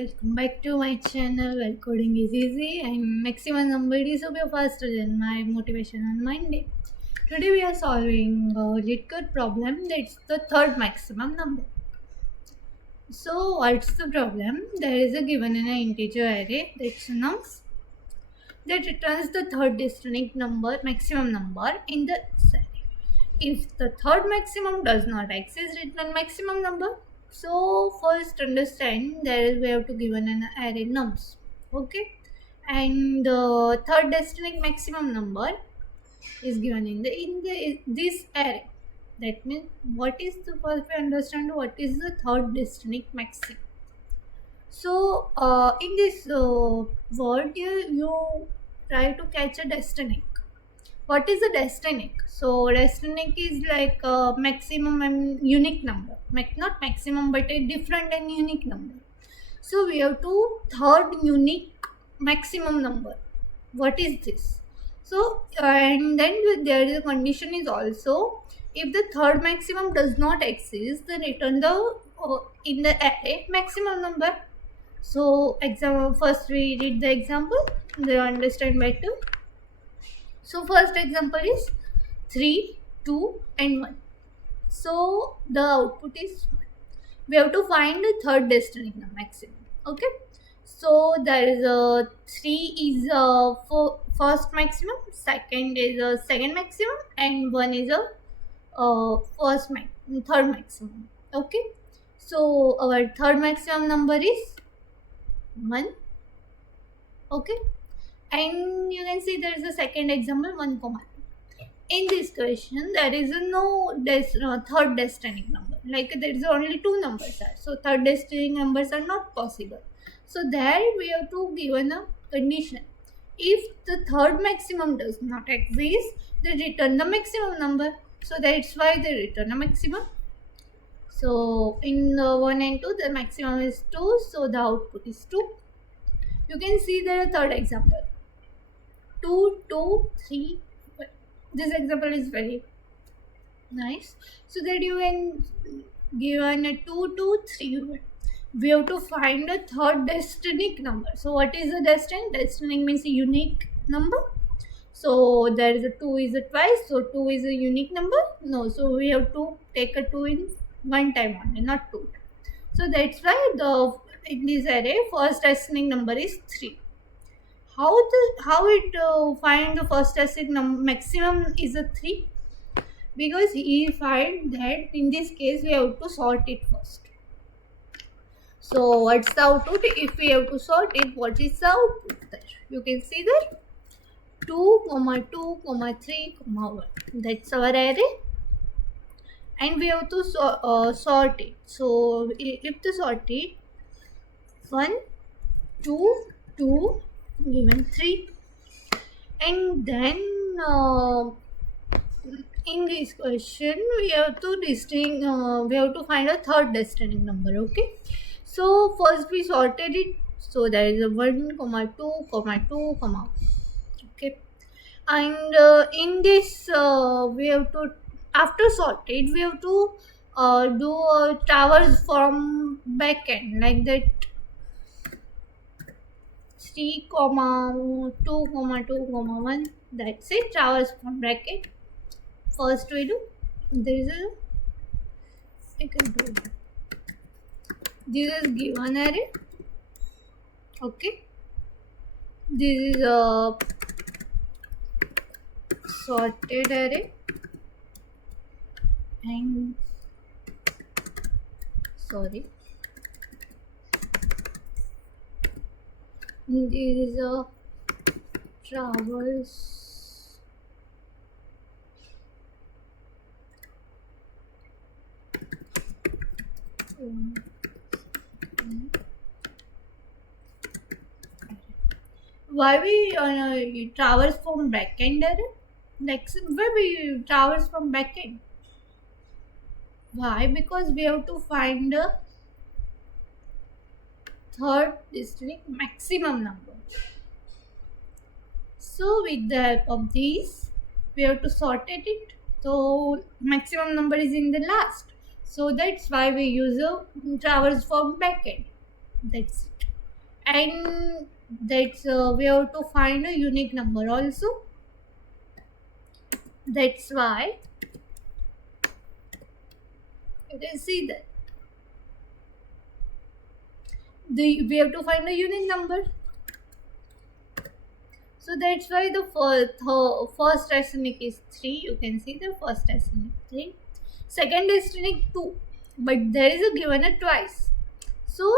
Welcome back to my channel where coding is easy and maximum number is will be faster than my motivation on Monday. Today we are solving a LeetCode problem that's the third maximum number. So what's the problem? There is a given in an integer array that's nums that returns the third distinct number maximum number in the array. If the third maximum does not exist, return maximum number. So first understand there we have to given an array nums, okay, and the third distinct maximum number is given in this array. That means what is the first we understand what is the third distinct maximum. So in this word you try to catch a distinct. What is a distinct? So distinct is like a maximum and unique number, not maximum but a different and unique number. So we have to third unique maximum number. What is this? So and then there is a condition is also if the third maximum does not exist, then return the in the array maximum number. So example, first we read the example, they understand better. So first example is 3, 2 and 1. So the output is 1. We have to find the third distinct maximum. Okay. So there is a 3 is a first maximum, second is a second maximum and 1 is a third maximum. Okay. So our third maximum number is 1. Okay. And you can see there is a second example 1 comma 2. In this question there is no third distinct number, like there is only two numbers are, so third distinct numbers are not possible. So there we have to given a condition, if the third maximum does not exist, they return the maximum number. So that's why they return a maximum. So in 1 and 2 the maximum is 2, so the output is 2. You can see there a third example 2, 2, 3. This example is very nice. So that you can given a 2, 2, 3. We have to find a third distinct number. So what is the distinct? Distinct means a unique number. So there is a 2 is a twice. So 2 is a unique number. No, so we have to take a 2 in one time only, not 2. So that's why in this array first distinct number is 3. How it find the first distinct maximum is a 3? Because he find that in this case we have to sort it first. So what's the output? If we have to sort it, what is the output there? You can see there 2, 2, 3, 1. That's our array. And we have to sort it. So if to sort it 1, 2, 2, given 3, and then in this question we have to find a third distinct number. Okay, so first we sorted it, so there is a 1, 2, 2, okay, and in this we have to, after sorted, we have to do a traverse from backend, like that 3, 2, 2, 1. That's it. Traverse from bracket. First we do. There is a second do. This is given array. Okay. This is a sorted array. And sorry. This is a traverse why we traverse from backend array? Like where we traverse from backend? Why? Because we have to find a third distinct maximum number. So with the help of these we have to sort it. So maximum number is in the last. So that's why we use a traverse from backend. That's it. and that's we have to find a unique number also. That's why you can see that we have to find a unique number. So that's why the first arsenic is 3. You can see the first arsenic 3. Second arsenic 2. But there is a given a twice. So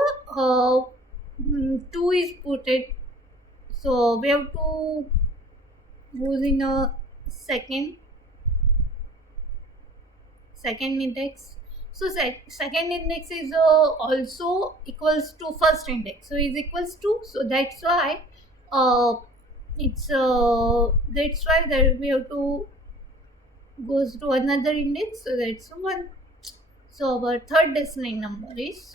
2 is put it. So we have to use in a second index. So second index is also equals to first index. So is equals to. So that's why it's that's why that we have to goes to another index. So that's 1. So our third decimal number is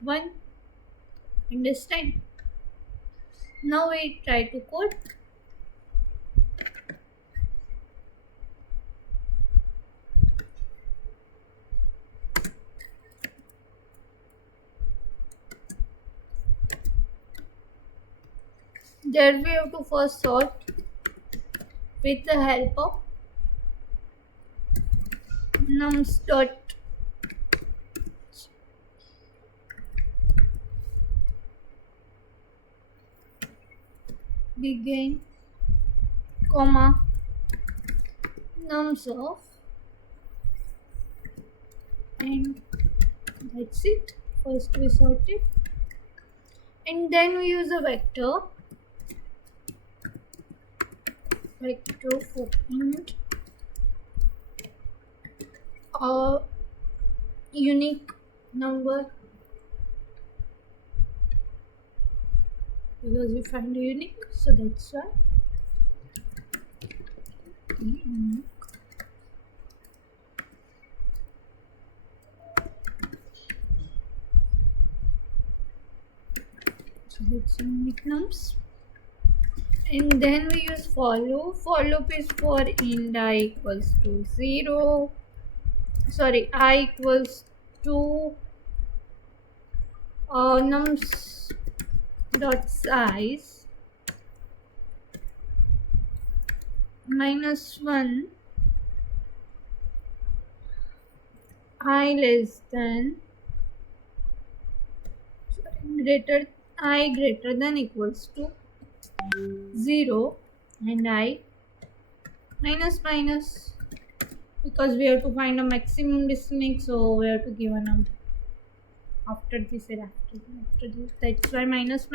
1. Understand? Now we try to code. There we have to first sort with the help of nums dot begin comma nums of, and that's it. First we sort it, and then we use a vector for int a unique number, because we find a unique, so that's why unique. So that's unique nums. And then we use for loop. For loop is for int I equals to 0. Sorry, I equals to nums dot size -1 I less than greater than equals to 0 and I minus, because we have to find a maximum distance, so we have to give a number after this and after this. That's why minus.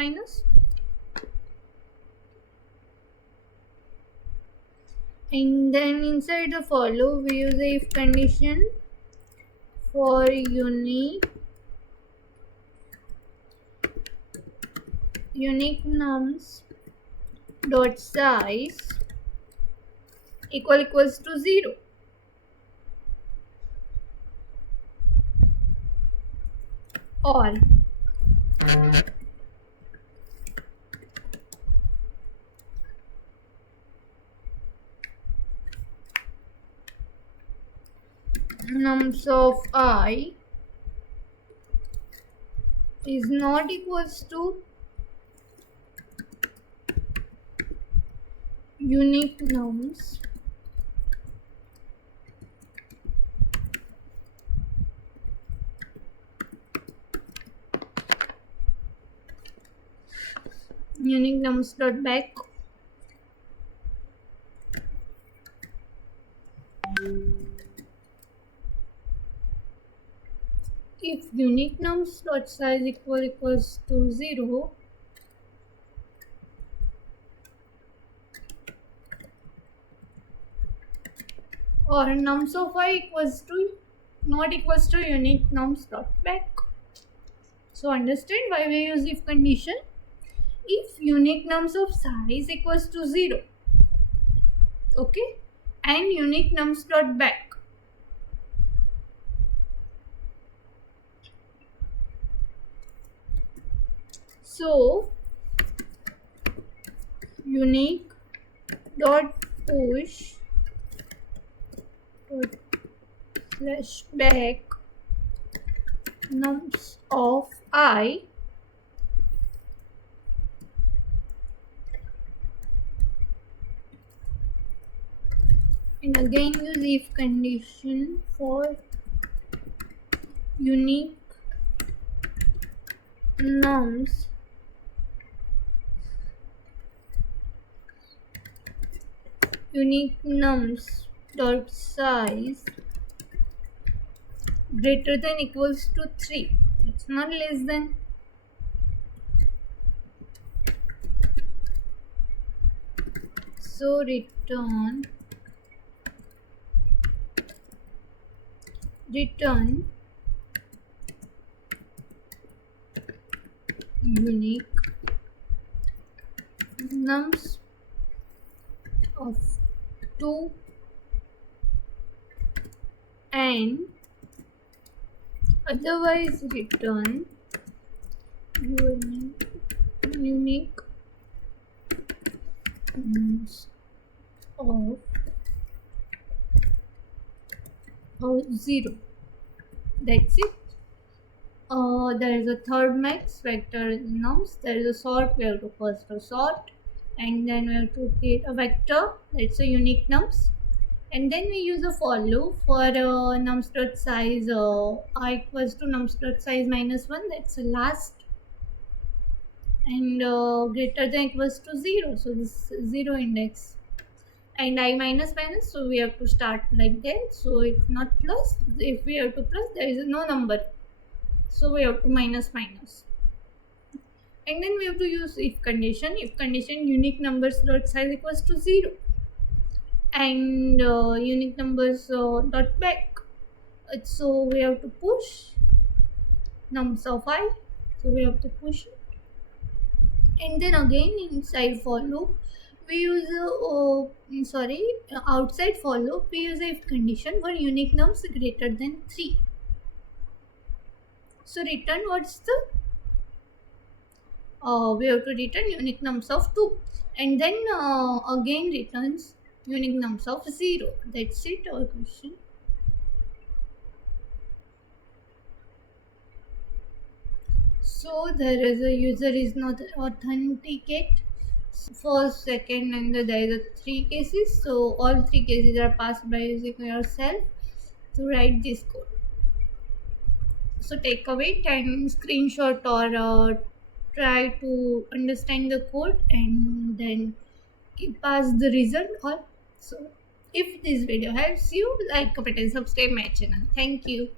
And then inside the for loop we use a if condition for unique nums dot size equals to 0. Or nums of I is not equals to unique nums dot back if unique nums dot size equals to 0, or nums of I not equals to unique nums dot back. So understand why we use if condition. If unique nums of size equals to 0, okay, and unique nums dot back, so unique dot push dot slash back nums of I and again use if condition for unique nums dot size greater than equals to 3. It's not less than. So return unique nums of 2 and otherwise return unique nums of 0. That's it. There is a third max vector nums. There is a sort. We have to first sort, and then we have to create a vector. That's a unique nums, and then we use a for loop for nums dot size I equals to nums dot size -1. That's the last, and greater than equals to 0. So this 0 index. And I minus, so we have to start like that. So it's not plus. If we have to plus, there is no number. So we have to minus. And then we have to use if condition. If condition unique numbers dot size equals to 0. And unique numbers dot back. So we have to push nums of I. So we have to push it. And then again inside for loop, we use outside for loop we use a if condition for unique nums greater than 3. So return what's the we have to return unique nums of 2, and then again returns unique nums of 0. That's it, our question. So there is a user is not authenticate. First, second, and there is a 3 cases. So all 3 cases are passed by using yourself to write this code. So take a wait and screenshot or try to understand the code and then pass the result. Or so if this video helps you, like, comment and subscribe my channel. Thank you.